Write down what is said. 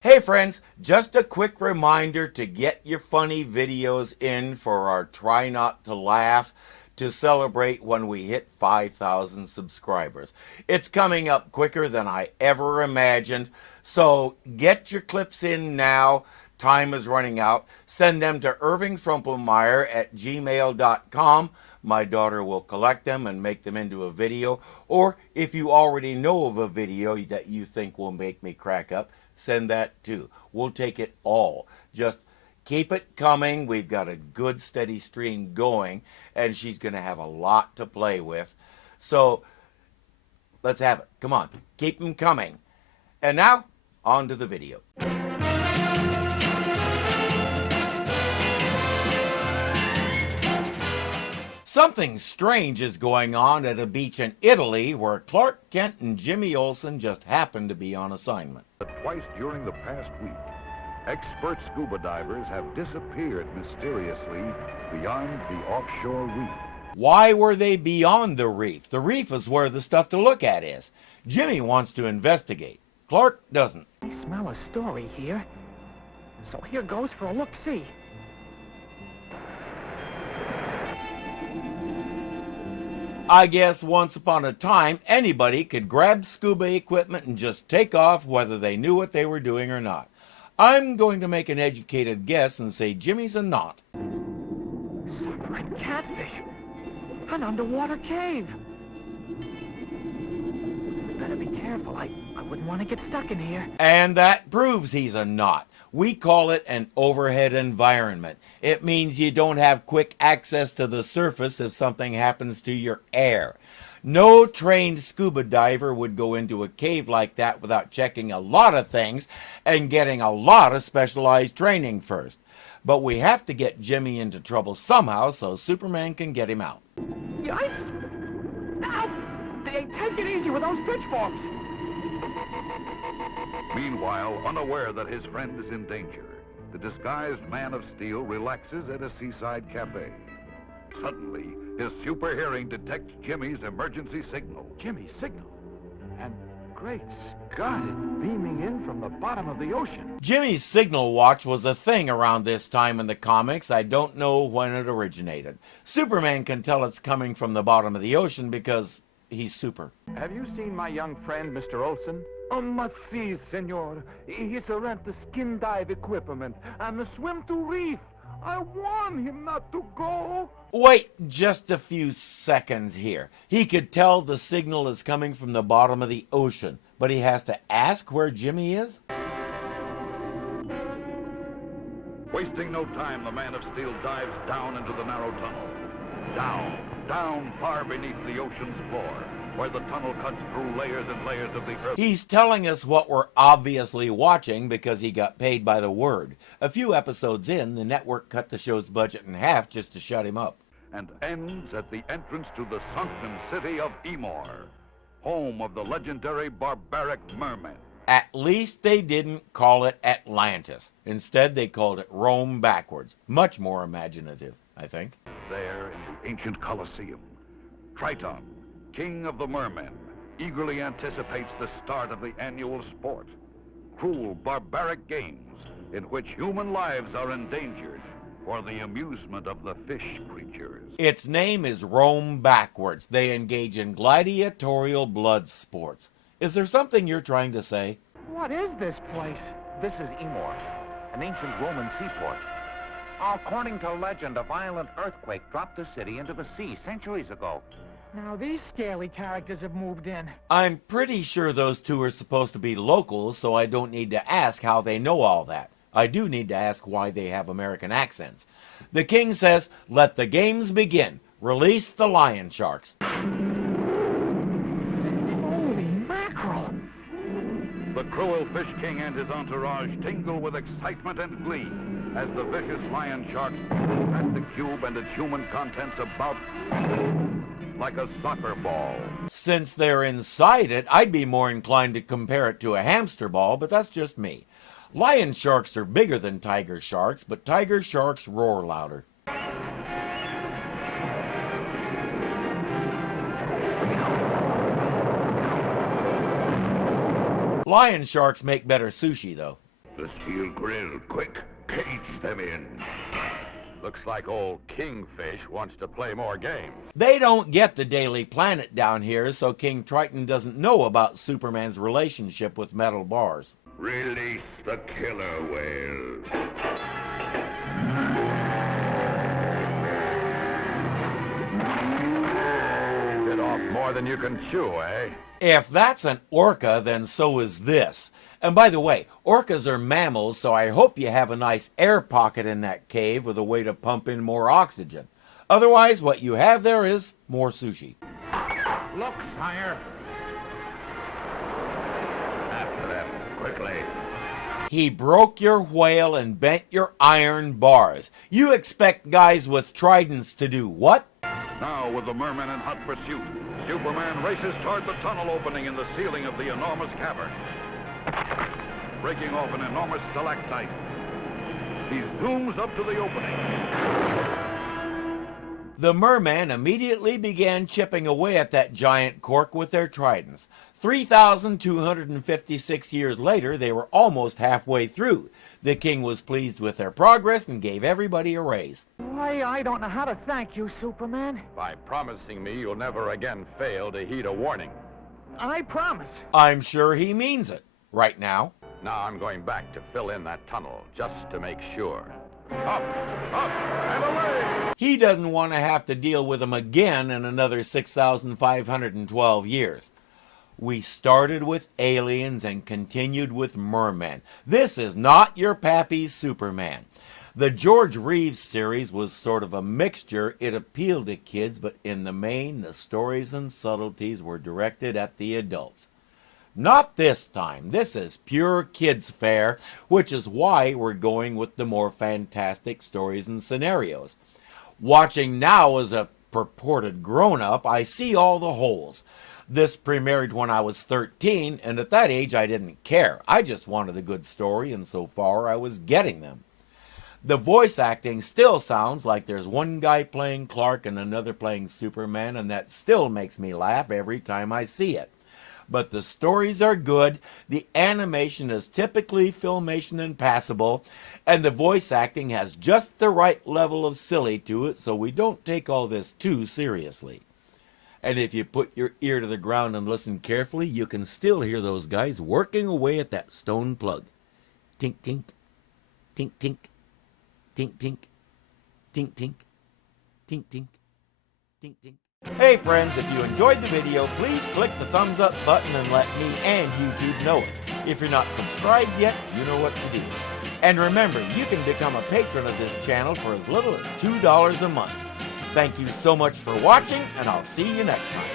Hey friends, just a quick reminder to get your funny videos in for our Try Not to Laugh to celebrate when we hit 5,000 subscribers. It's coming up quicker than I ever imagined, so get your clips in now. Time is running out. Send them to irvingfrumpelmeyer@gmail.com. My daughter will collect them and make them into a video. Or if you already know of a video that you think will make me crack up, send that too. We'll take it all. Just keep it coming. We've got a good steady stream going, and she's going to have a lot to play with. So let's have it. Come on, keep them coming. And now, on to the video. Something strange is going on at a beach in Italy where Clark Kent and Jimmy Olsen just happened to be on assignment. Twice during the past week, expert scuba divers have disappeared mysteriously beyond the offshore reef. Why were they beyond the reef? The reef is where the stuff to look at is. Jimmy wants to investigate. Clark doesn't. I smell a story here. So here goes for a look-see. I guess once upon a time, anybody could grab scuba equipment and just take off whether they knew what they were doing or not. I'm going to make an educated guess and say Jimmy's a not. Suffering catfish. An underwater cave. Better be careful. I wouldn't want to get stuck in here. And that proves he's a not. We call it an overhead environment. It means you don't have quick access to the surface if something happens to your air. No trained scuba diver would go into a cave like that without checking a lot of things and getting a lot of specialized training first. But we have to get Jimmy into trouble somehow so Superman can get him out. Yikes! Ow! Take it easy with those pitchforks. Meanwhile, unaware that his friend is in danger, the disguised Man of Steel relaxes at a seaside cafe. Suddenly, his super hearing detects Jimmy's emergency signal. Jimmy's signal? And great Scott, it's beaming in from the bottom of the ocean. Jimmy's signal watch was a thing around this time in the comics. I don't know when it originated. Superman can tell it's coming from the bottom of the ocean because he's super. Have you seen my young friend, Mr. Olsen? Oh, must see, senor. He's a rent the skin dive equipment and the swim to reef. I warn him not to go. Wait just a few seconds here. He could tell the signal is coming from the bottom of the ocean, but he has to ask where Jimmy is? Wasting no time, the Man of Steel dives down into the narrow tunnel. Down far beneath the ocean's floor, where the tunnel cuts through layers and layers of the earth. He's telling us what we're obviously watching because he got paid by the word. A few episodes in, the network cut the show's budget in half just to shut him up. And ends at the entrance to the sunken city of Emor, home of the legendary barbaric Mermen. At least they didn't call it Atlantis. Instead, they called it Rome backwards. Much more imaginative, I think. There in the ancient Colosseum, Triton, king of the mermen, eagerly anticipates the start of the annual sport. Cruel, barbaric games in which human lives are endangered for the amusement of the fish creatures. Its name is Rome backwards. They engage in gladiatorial blood sports. Is there something you're trying to say? What is this place? This is Emor, an ancient Roman seaport. According to legend, a violent earthquake dropped the city into the sea centuries ago. Now these scaly characters have moved in. I'm pretty sure those two are supposed to be locals, so I don't need to ask how they know all that. I do need to ask why they have American accents. The king says, "Let the games begin. Release the lion sharks." Holy mackerel! The cruel fish king and his entourage tingle with excitement and glee as the vicious lion sharks spread the cube and its human contents about like a soccer ball. Since they're inside it, I'd be more inclined to compare it to a hamster ball, but that's just me. Lion sharks are bigger than tiger sharks, but tiger sharks roar louder. Lion sharks make better sushi, though. The steel grill, quick, cage them in. Looks like old Kingfish wants to play more games. They don't get the Daily Planet down here, so King Triton doesn't know about Superman's relationship with metal bars. Release the killer whales. Bit off more than you can chew, eh? If that's an orca, then so is this. And by the way, orcas are mammals, so I hope you have a nice air pocket in that cave with a way to pump in more oxygen. Otherwise, what you have there is more sushi. Look, sire. After them, quickly. He broke your whale and bent your iron bars. You expect guys with tridents to do what? Now, with the Mermen in hot pursuit, Superman races toward the tunnel opening in the ceiling of the enormous cavern. Breaking off an enormous stalactite, he zooms up to the opening. The mermen immediately began chipping away at that giant cork with their tridents. 3,256 years later, they were almost halfway through. The king was pleased with their progress and gave everybody a raise. Why, I don't know how to thank you, Superman. By promising me you'll never again fail to heed a warning. I promise. I'm sure he means it. Right now. Now I'm going back to fill in that tunnel, just to make sure. Up, and away! He doesn't want to have to deal with them again in another 6,512 years. We started with aliens and continued with mermen. This is not your pappy's Superman. The George Reeves series was sort of a mixture. It appealed to kids, but in the main, the stories and subtleties were directed at the adults. Not this time. This is pure kids fare, which is why we're going with the more fantastic stories and scenarios. Watching now as a purported grown-up, I see all the holes. This premiered when I was 13, and at that age I didn't care. I just wanted a good story, and so far I was getting them. The voice acting still sounds like there's one guy playing Clark and another playing Superman, and that still makes me laugh every time I see it. But the stories are good, the animation is typically Filmation and passable, and the voice acting has just the right level of silly to it, so we don't take all this too seriously. And if you put your ear to the ground and listen carefully, you can still hear those guys working away at that stone plug. Tink, tink, tink, tink, tink, tink, tink, tink, tink, tink, tink, tink. Hey friends, if you enjoyed the video, please click the thumbs up button and let me and YouTube know it. If you're not subscribed yet, you know what to do. And remember, you can become a patron of this channel for as little as $2 a month. Thank you so much for watching, and I'll see you next time.